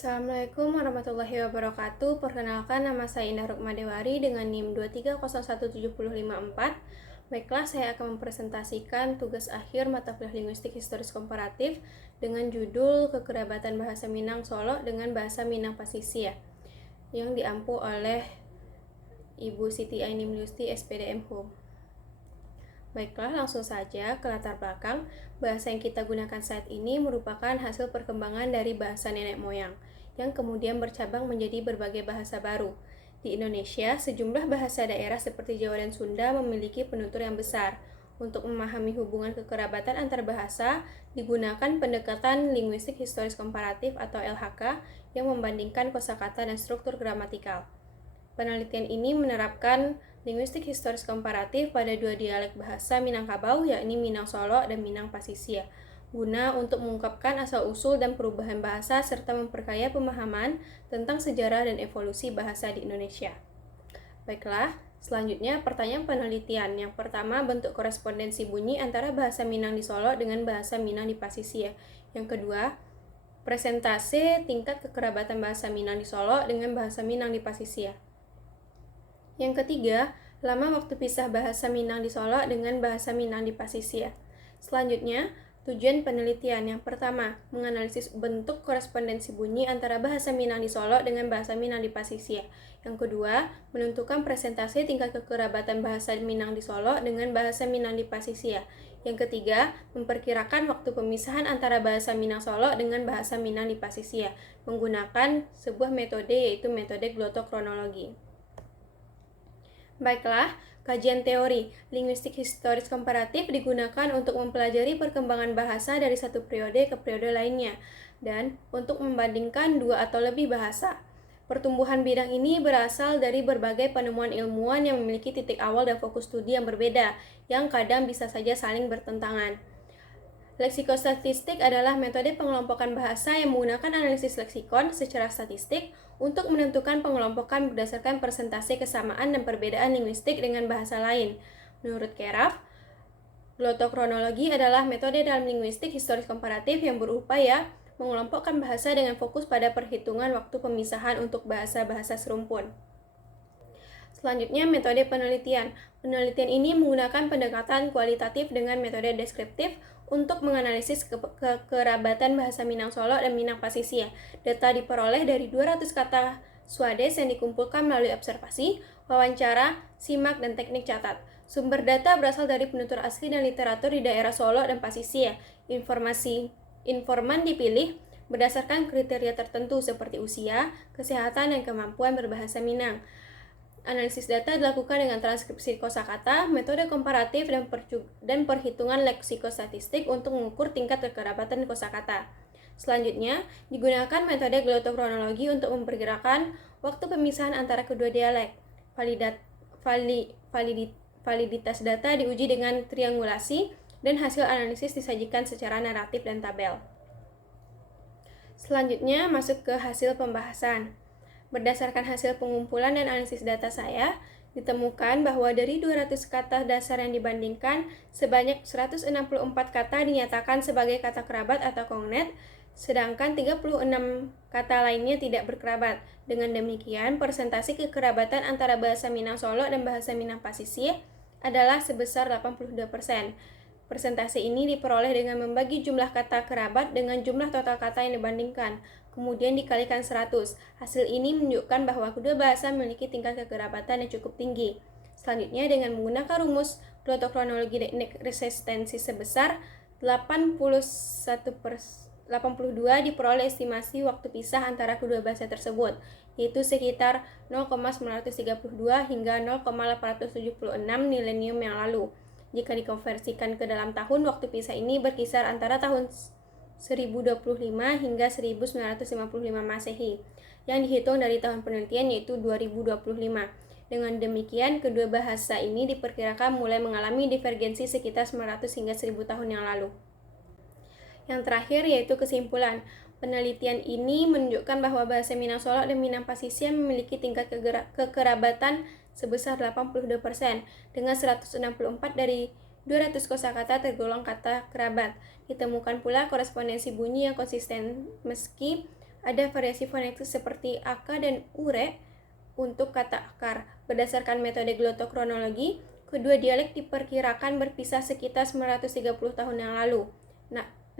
Assalamualaikum warahmatullahi wabarakatuh. Perkenalkan, nama saya Indah Rukmadewari dengan NIM 2301754. Baiklah, saya akan mempresentasikan tugas akhir mata kuliah linguistik historis komparatif dengan judul Kekerabatan Bahasa Minang Solo dengan Bahasa Minang Pasisir yang diampu oleh Ibu Siti Ainim Lusti, SPDM Hum. Baiklah, langsung saja ke latar belakang. Bahasa yang kita gunakan saat ini merupakan hasil perkembangan dari bahasa nenek moyang, yang kemudian bercabang menjadi berbagai bahasa baru. Di Indonesia, sejumlah bahasa daerah seperti Jawa dan Sunda memiliki penutur yang besar. Untuk memahami hubungan kekerabatan antar bahasa, digunakan pendekatan linguistik historis komparatif atau LHK yang membandingkan kosakata dan struktur gramatikal. Penelitian ini menerapkan linguistik historis komparatif pada dua dialek bahasa Minangkabau, yakni Minang Solo dan Minang Pasisir, guna untuk mengungkapkan asal-usul dan perubahan bahasa serta memperkaya pemahaman tentang sejarah dan evolusi bahasa di Indonesia. Baiklah, selanjutnya pertanyaan penelitian. Yang pertama, bentuk korespondensi bunyi antara bahasa Minang di Solo dengan bahasa Minang di Pasisir. Yang kedua, presentase tingkat kekerabatan bahasa Minang di Solo dengan bahasa Minang di Pasisir. Yang ketiga, lama waktu pisah bahasa Minang di Solo dengan bahasa Minang di Pasisir. Selanjutnya, tujuan penelitian. Yang pertama, menganalisis bentuk korespondensi bunyi antara bahasa Minang di Solo dengan bahasa Minang di Pasisir. Yang kedua, menentukan presentasi tingkat kekerabatan bahasa Minang di Solo dengan bahasa Minang di Pasisir. Yang ketiga, memperkirakan waktu pemisahan antara bahasa Minang Solo dengan bahasa Minang di Pasisir menggunakan sebuah metode, yaitu metode glotokronologi. Baiklah, kajian teori linguistik historis komparatif digunakan untuk mempelajari perkembangan bahasa dari satu periode ke periode lainnya dan untuk membandingkan dua atau lebih bahasa. Pertumbuhan bidang ini berasal dari berbagai penemuan ilmuwan yang memiliki titik awal dan fokus studi yang berbeda, yang kadang bisa saja saling bertentangan. Leksikostatistik adalah metode pengelompokan bahasa yang menggunakan analisis leksikon secara statistik untuk menentukan pengelompokan berdasarkan persentase kesamaan dan perbedaan linguistik dengan bahasa lain. Menurut Keraf, glotokronologi adalah metode dalam linguistik historis komparatif yang berupaya mengelompokkan bahasa dengan fokus pada perhitungan waktu pemisahan untuk bahasa-bahasa serumpun. Selanjutnya, metode penelitian. Penelitian ini menggunakan pendekatan kualitatif dengan metode deskriptif untuk menganalisis kekerabatan bahasa Minang Solo dan Minang Pasisir. Data diperoleh dari 200 kata Swades yang dikumpulkan melalui observasi, wawancara, simak, dan teknik catat. Sumber data berasal dari penutur asli dan literatur di daerah Solo dan Pasisir. Informan dipilih berdasarkan kriteria tertentu seperti usia, kesehatan, dan kemampuan berbahasa Minang. Analisis data dilakukan dengan transkripsi kosakata, metode komparatif, dan perhitungan leksikostatistik untuk mengukur tingkat kekerabatan kosakata. Selanjutnya, digunakan metode glotokronologi untuk memperkirakan waktu pemisahan antara kedua dialek. Validitas data diuji dengan triangulasi, dan hasil analisis disajikan secara naratif dan tabel. Selanjutnya, masuk ke hasil pembahasan. Berdasarkan hasil pengumpulan dan analisis data saya, ditemukan bahwa dari 200 kata dasar yang dibandingkan, sebanyak 164 kata dinyatakan sebagai kata kerabat atau kongnet, sedangkan 36 kata lainnya tidak berkerabat. Dengan demikian, persentase kekerabatan antara bahasa Minang Solo dan bahasa Minang Pasisir adalah sebesar 82%. Persentase ini diperoleh dengan membagi jumlah kata kerabat dengan jumlah total kata yang dibandingkan, kemudian dikalikan 100. Hasil ini menunjukkan bahwa kedua bahasa memiliki tingkat kekerabatan yang cukup tinggi. Selanjutnya, dengan menggunakan rumus glotokronologi resistensi sebesar 82 diperoleh estimasi waktu pisah antara kedua bahasa tersebut, yaitu sekitar 0,932 hingga 0,876 milenium yang lalu. Jika dikonversikan ke dalam tahun, waktu pisah ini berkisar antara tahun 1025 hingga 1955 Masehi, yang dihitung dari tahun penelitian yaitu 2025. Dengan demikian, kedua bahasa ini diperkirakan mulai mengalami divergensi sekitar 900 hingga 1000 tahun yang lalu. Yang terakhir yaitu kesimpulan. Penelitian ini menunjukkan bahwa bahasa Minang Solo dan Minang Pasisir memiliki tingkat kekerabatan sebesar 82%, dengan 164 dari 200 kosakata tergolong kata kerabat. Ditemukan pula korespondensi bunyi yang konsisten meski Ada variasi fonetik seperti aka dan ure untuk kata akar. Berdasarkan metode glottokronologi, kedua dialek diperkirakan berpisah sekitar 930 tahun yang lalu.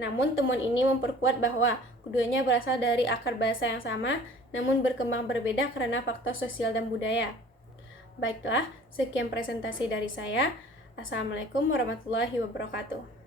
Namun temuan ini memperkuat bahwa keduanya berasal dari akar bahasa yang sama, namun berkembang berbeda karena faktor sosial dan budaya. Baiklah, sekian presentasi dari saya. Assalamualaikum warahmatullahi wabarakatuh.